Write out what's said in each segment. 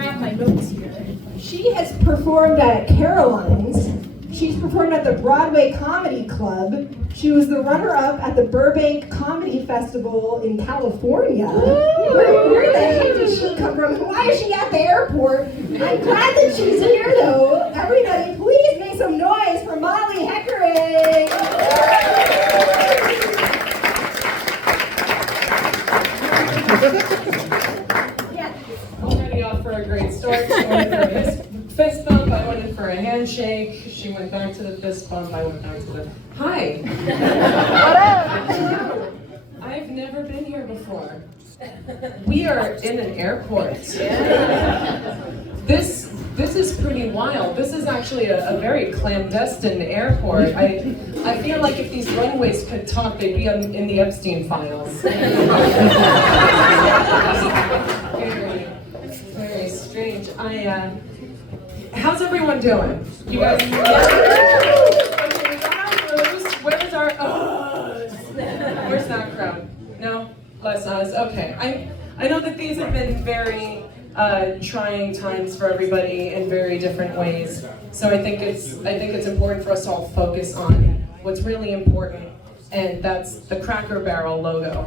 grab my notes here. She has performed at Caroline's. She's performed at the Broadway Comedy Club. She was the runner-up at the Burbank Comedy Festival in California. Where the heck did she come from? Why is she at the airport? I'm glad that she's here, though. Everybody, please make some noise for Mollie Heckerling. Already off for a great start. She went for a fist bump, I went in for a handshake. She went back to the fist bump, I went back to the... Hi! I've never been here before. We are in an airport. This is pretty wild. This is actually a very clandestine airport. I feel like if these runways could talk, they'd be in the Epstein files. Very strange. How's everyone doing? You guys? Okay, we got our blues. Where's our uhs? Where's that crowd? No? Less us? Okay. I know that these have been very trying times for everybody in very different ways. So I think it's important for us to all focus on what's really important, and that's the Cracker Barrel logo.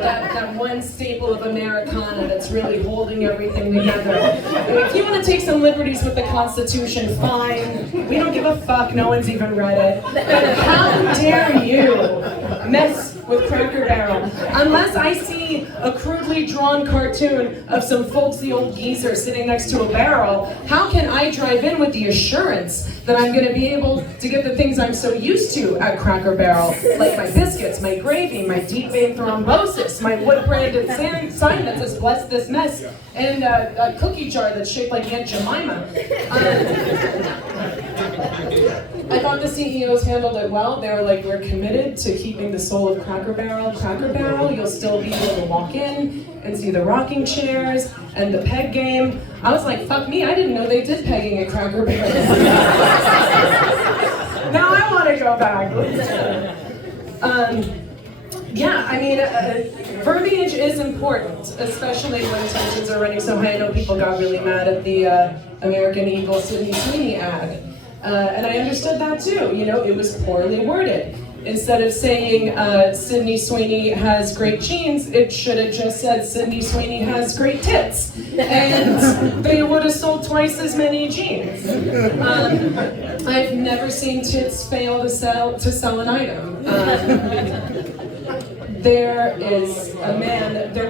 that one staple of Americana that's really holding everything together. And if you want to take some liberties with the Constitution, fine. We don't give a fuck, no one's even read it. But how dare you mess with Cracker Barrel? Unless I see a crudely drawn cartoon of some folksy old geezer sitting next to a barrel, how can I drive in with the assurance that I'm going to be able to get the things I'm so used to at Cracker Barrel, like my biscuits, my gravy, my deep vein thrombosis, my wood-branded sign that says "Bless this mess," and a cookie jar that's shaped like Aunt Jemima. I thought the CEOs handled it well. They were like, we're committed to keeping the soul of Cracker Barrel. Cracker Barrel, you'll still be able to walk in and see the rocking chairs and the peg game. I was like, fuck me, I didn't know they did pegging at Cracker Barrel. Now I want to go back. Yeah, I mean, verbiage is important, especially when tensions are running so high. I know people got really mad at the American Eagle Sydney Sweeney ad. And I understood that too, you know, it was poorly worded. Instead of saying Sydney Sweeney has great jeans, it should have just said Sydney Sweeney has great tits. And they would have sold twice as many jeans. I've never seen tits fail to sell an item. There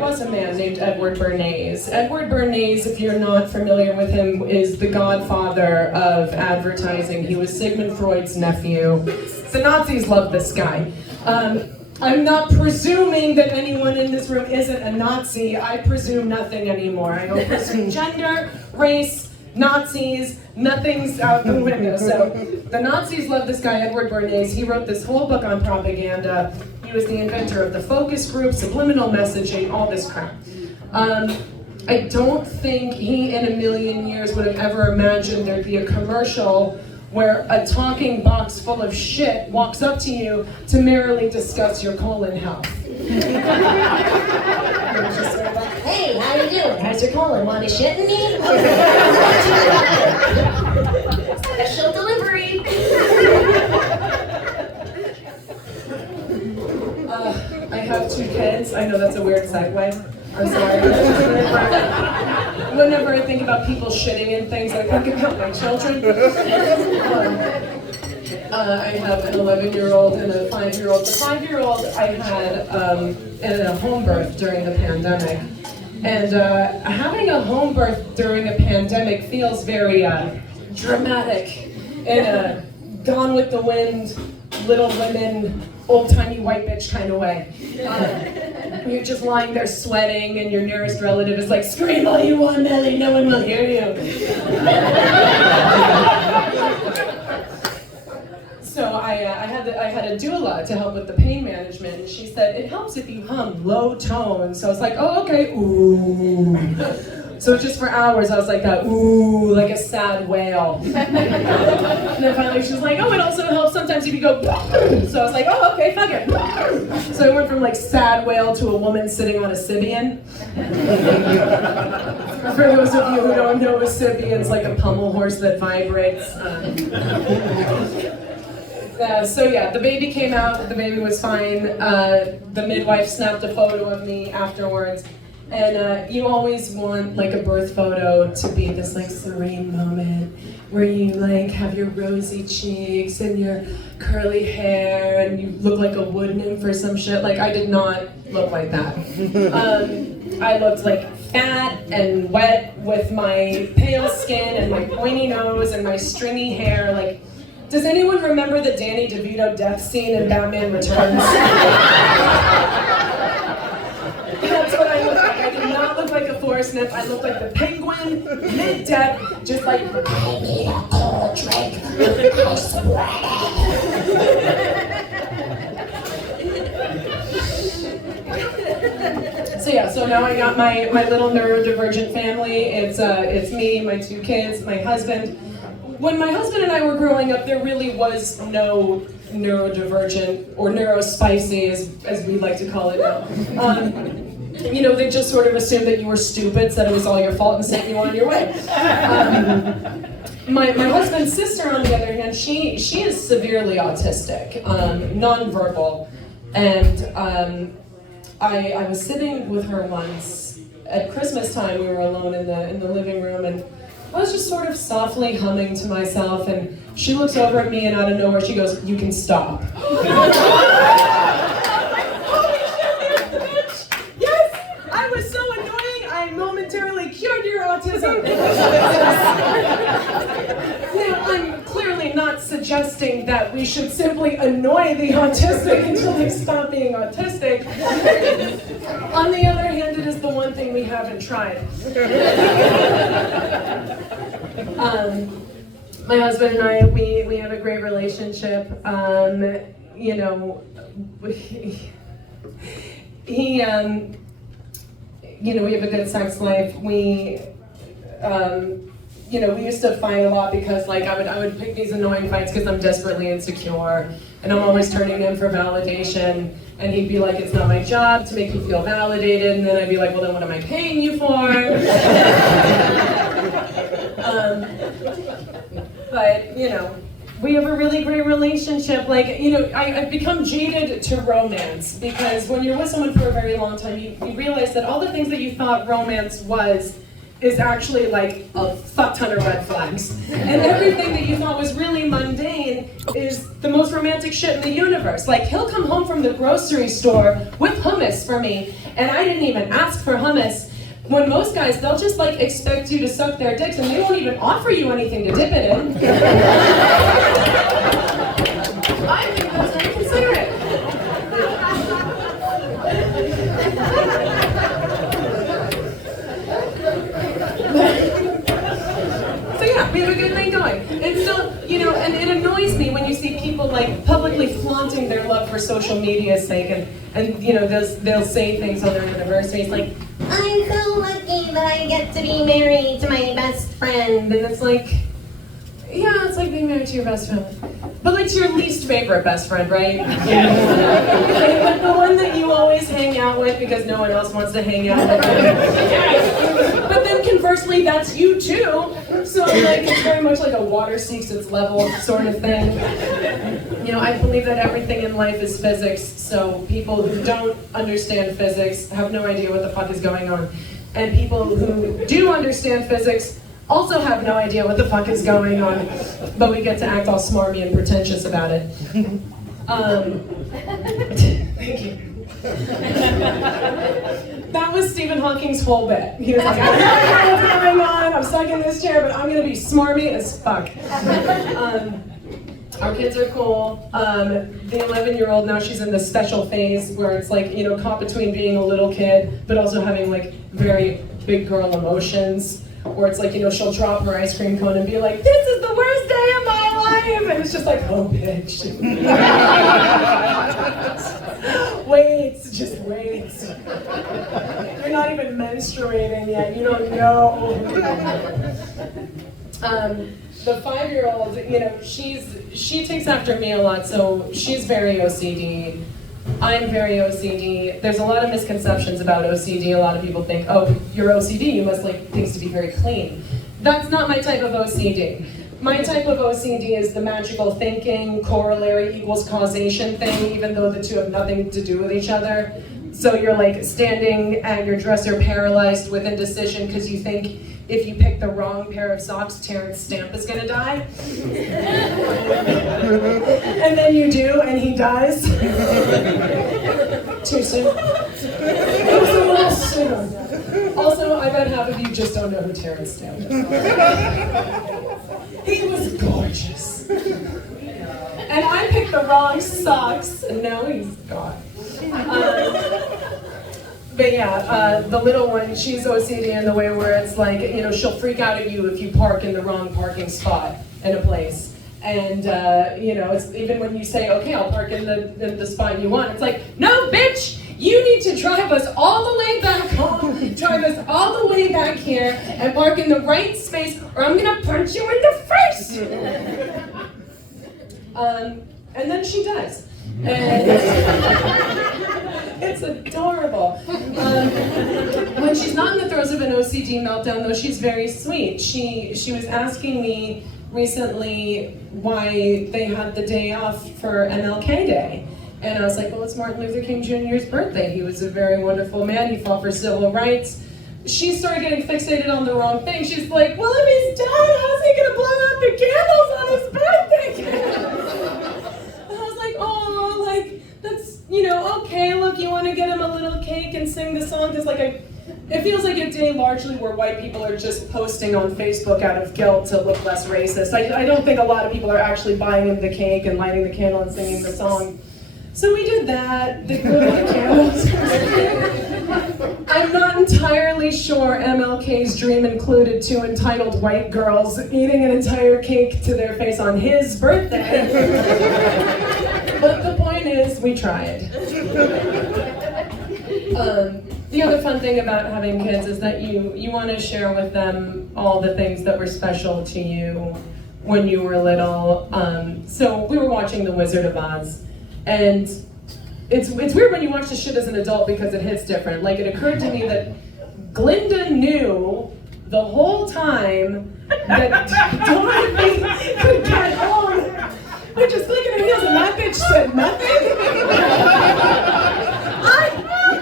was a man named Edward Bernays. Edward Bernays, if you're not familiar with him, is the godfather of advertising. He was Sigmund Freud's nephew. The Nazis loved this guy. I'm not presuming that anyone in this room isn't a Nazi. I presume nothing anymore. I don't presume gender, race, Nazis, nothing's out the window. So the Nazis loved this guy, Edward Bernays. He wrote this whole book on propaganda. He was the inventor of the focus group, subliminal messaging, all this crap. I don't think he in a million years would have ever imagined there'd be a commercial where a talking box full of shit walks up to you to merrily discuss your colon health. Hey, how you doing? How's your colon? Want to shit in me? Special delivery. I have 2 kids. I know that's a weird segue. I'm sorry. Whenever I think about people shitting in things, I think about my children. I have an 11-year-old and a 5-year-old. The 5-year-old I had in a home birth during the pandemic. And having a home birth during a pandemic feels very dramatic in a Gone with the Wind, Little Women, old-timey white bitch kind of way. You're just lying there sweating and your nearest relative is like, scream all you want, Nelly, no one will hear you. So I had a doula to help with the pain management, and she said, it helps if you hum low tone. So I was like, oh, okay, ooh. So just for hours, I was like that, ooh, like a sad whale. And then finally she was like, oh, it also helps sometimes if you go, so I was like, oh, okay, fuck it. So I went from like sad whale to a woman sitting on a Sibian. For those of you who don't know, a Sibian's like a pommel horse that vibrates. So yeah, the baby came out, the baby was fine. The midwife snapped a photo of me afterwards. And you always want like a birth photo to be this like serene moment where you like have your rosy cheeks and your curly hair and you look like a wood nymph or some shit. Like I did not look like that. I looked like fat and wet with my pale skin and my pointy nose and my stringy hair. Like, does anyone remember the Danny DeVito death scene in Batman Returns? That's what I looked like. I did not look like a forest nymph. I looked like the Penguin, mid-depth, just like, I need a cold drink. I swear. So yeah, so now I got my little neurodivergent family. It's me, my 2 kids, my husband. When my husband and I were growing up, there really was no neurodivergent or neurospicy, as we like to call it now. You know, they just sort of assumed that you were stupid, said it was all your fault, and sent you on your way. My husband's sister, on the other hand, she is severely autistic, nonverbal, and I was sitting with her once at Christmas time. We were alone in the living room, and I was just sort of softly humming to myself, and she looks over at me, and out of nowhere she goes, "You can stop." Momentarily cured your autism. Now, I'm clearly not suggesting that we should simply annoy the autistic until they stop being autistic. On the other hand, it is the one thing we haven't tried. My husband and I, we have a great relationship. You know, you know, we have a good sex life. We, you know, we used to fight a lot because, like, I would pick these annoying fights because I'm desperately insecure, and I'm always turning to him for validation. And he'd be like, "It's not my job to make you feel validated," and then I'd be like, "Well, then what am I paying you for?" But you know, we have a really great relationship. Like, you know, I've become jaded to romance because when you're with someone for a very long time, you realize that all the things that you thought romance is actually like a fuck ton of red flags. And everything that you thought was really mundane is the most romantic shit in the universe. Like, he'll come home from the grocery store with hummus for me, and I didn't even ask for hummus. When most guys, they'll just like expect you to suck their dicks and they won't even offer you anything to dip it in. I think that's inconsiderate. So yeah, we have a good thing going. And still, you know, and it annoys me when you see people like publicly flaunting their love for social media's sake, and you know, they'll say things on their anniversaries like, "I'm so lucky that I get to be married to my best friend." And it's like, yeah, it's like being married to your best friend. But like, to your least favorite best friend, right? Yeah. Like the one that you always hang out with because no one else wants to hang out with you. But then conversely, that's you too. So like, it's very much like a water seeks its level sort of thing. You know, I believe that everything in life is physics, so people who don't understand physics have no idea what the fuck is going on. And people who do understand physics also have no idea what the fuck is going on, but we get to act all smarmy and pretentious about it. Thank you. That was Stephen Hawking's whole bit. He was like, "I don't know what's going on, I'm stuck in this chair, but I'm gonna be smarmy as fuck." Our kids are cool. The 11-year-old, now she's in this special phase where it's like, you know, caught between being a little kid, but also having like very big girl emotions. Or it's like, you know, she'll drop her ice cream cone and be like, "This is the worst day of my life!" And it's just like, "Oh, bitch." Wait, just wait. You're not even menstruating yet, you don't know. The 5-year-old, you know, she takes after me a lot, so she's very OCD. I'm very OCD. There's a lot of misconceptions about OCD. A lot of people think, oh, you're OCD, you must like things to be very clean. That's not my type of OCD. My type of OCD is the magical thinking, corollary equals causation thing, even though the two have nothing to do with each other. So you're like standing at your dresser paralyzed with indecision because you think if you pick the wrong pair of socks, Terrence Stamp is gonna die. And then you do, and he does. Too soon. It was a little soon. Also, I bet half of you just don't know who Terrence Stamp is. He was gorgeous. And I picked the wrong socks, and now he's gone. But yeah, the little one, she's OCD in the way where it's like, you know, she'll freak out at you if you park in the wrong parking spot in a place. And, you know, it's even when you say, okay, I'll park in the spot you want, it's like, no, bitch, you need to drive us all the way back home, drive us all the way back here, and park in the right space, or I'm gonna punch you in the face! And then she does. And it's adorable. When she's not in the throes of an OCD meltdown, though, she's very sweet. She was asking me recently why they had the day off for MLK Day. And I was like, well, it's Martin Luther King Jr.'s birthday. He was a very wonderful man. He fought for civil rights. She started getting fixated on the wrong thing. She's like, well, if he's dead, how's he gonna blow out the candles on his birthday? And I was like, oh, like, that's, you know, okay, look, you wanna get him a little cake and sing the song? Because like, it feels like a day largely where white people are just posting on Facebook out of guilt to look less racist. I don't think a lot of people are actually buying him the cake and lighting the candle and singing the song. So we did that, they blew out the candles. I'm not entirely sure MLK's dream included two entitled white girls eating an entire cake to their face on his birthday. But the point is, we tried. The other fun thing about having kids is that you want to share with them all the things that were special to you when you were little. So we were watching The Wizard of Oz, and it's weird when you watch the shit as an adult because it hits different. Like, it occurred to me that Glinda knew the whole time that Dorothy could get home by just clicking her heels, and that bitch said nothing. I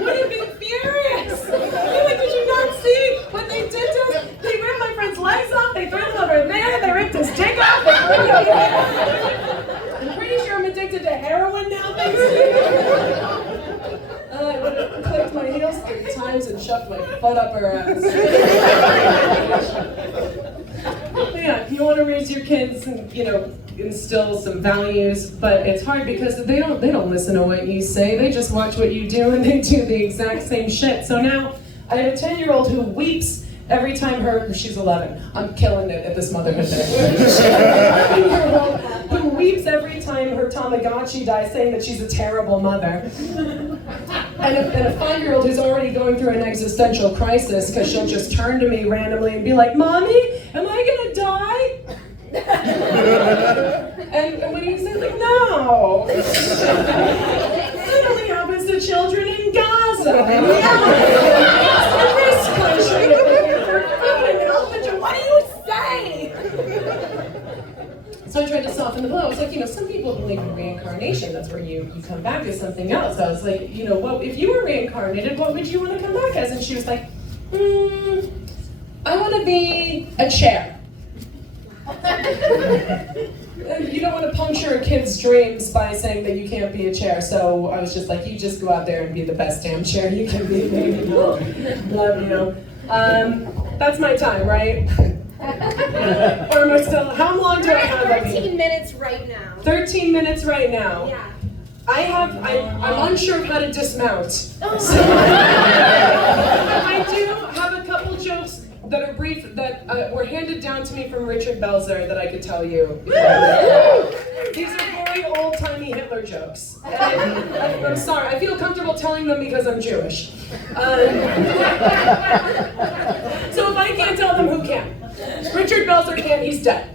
would have been furious. Like, did you not see what they did to us? They ripped my friend's legs off, they threw him over there, they ripped his dick off, they threw him here. I'm pretty sure I'm addicted to heroin now, thanks to you. I would have clicked my heels 3 times and shoved my foot up her ass. Yeah, you want to raise your kids and, you know, instill some values, but it's hard because they don't listen to what you say. They just watch what you do and they do the exact same shit. So now I have a 10-year-old who weeps every time she's 11. I'm killing it at this motherhood thing. She's a 11-year-old who weeps every time her Tamagotchi dies, saying that she's a terrible mother. And a 5-year-old who's already going through an existential crisis because she'll just turn to me randomly and be like, Mommy, am I gonna die? And what do you say? Like, no. That only happens to children in Gaza. And in this country, what do you say? So I tried to soften the blow. I was like, you know, some people believe in reincarnation. That's where you come back as something else. I was like, you know, what if you were reincarnated, what would you want to come back as? And she was like, I want to be a chair. You don't want to puncture a kid's dreams by saying that you can't be a chair. So I was just like, you just go out there and be the best damn chair you can be, baby. Love you. That's my time, right? Or am I still, how long do I have? 13 minutes right now. 13 minutes right now. Yeah. I'm unsure of how to dismount. So, I do have a couple jokes that are brief, that were handed down to me from Richard Belzer that I could tell you. These are very old-timey Hitler jokes. And I'm sorry, I feel comfortable telling them because I'm Jewish. So if I can't tell them, who can? Richard Belzer can't, he's dead.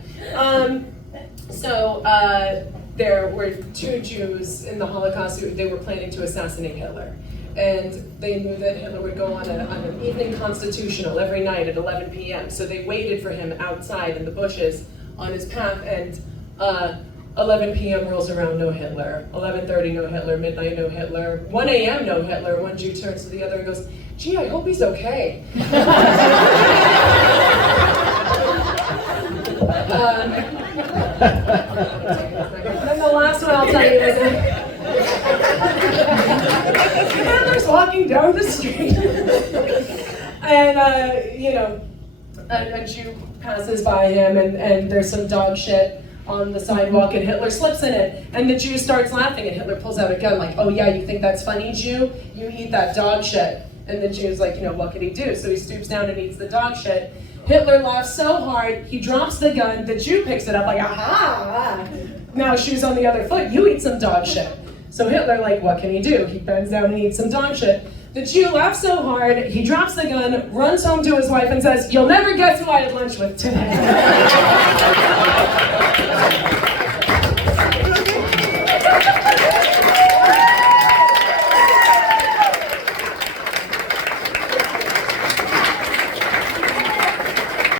there were two Jews in the Holocaust who they were planning to assassinate Hitler. And they knew that Hitler would go on an evening constitutional every night at 11 p.m. So they waited for him outside in the bushes on his path, and 11 p.m. rolls around, no Hitler. 11:30, no Hitler. Midnight, no Hitler. 1 a.m., no Hitler. One Jew turns to the other and goes, "Gee, I hope he's okay." Then the last one I'll tell you is Hitler's walking down the street, and a Jew passes by him, and there's some dog shit on the sidewalk, and Hitler slips in it, and the Jew starts laughing, and Hitler pulls out a gun like, "Oh yeah, you think that's funny, Jew? You eat that dog shit." And the Jew's like, what could he do? So he stoops down and eats the dog shit. Hitler laughs so hard, he drops the gun, the Jew picks it up like, "Aha! Now shoes on the other foot, you eat some dog shit." So Hitler, like, what can he do? He bends down and eats some dog shit. The Jew laughs so hard, he drops the gun, runs home to his wife and says, "You'll never guess who I had lunch with today."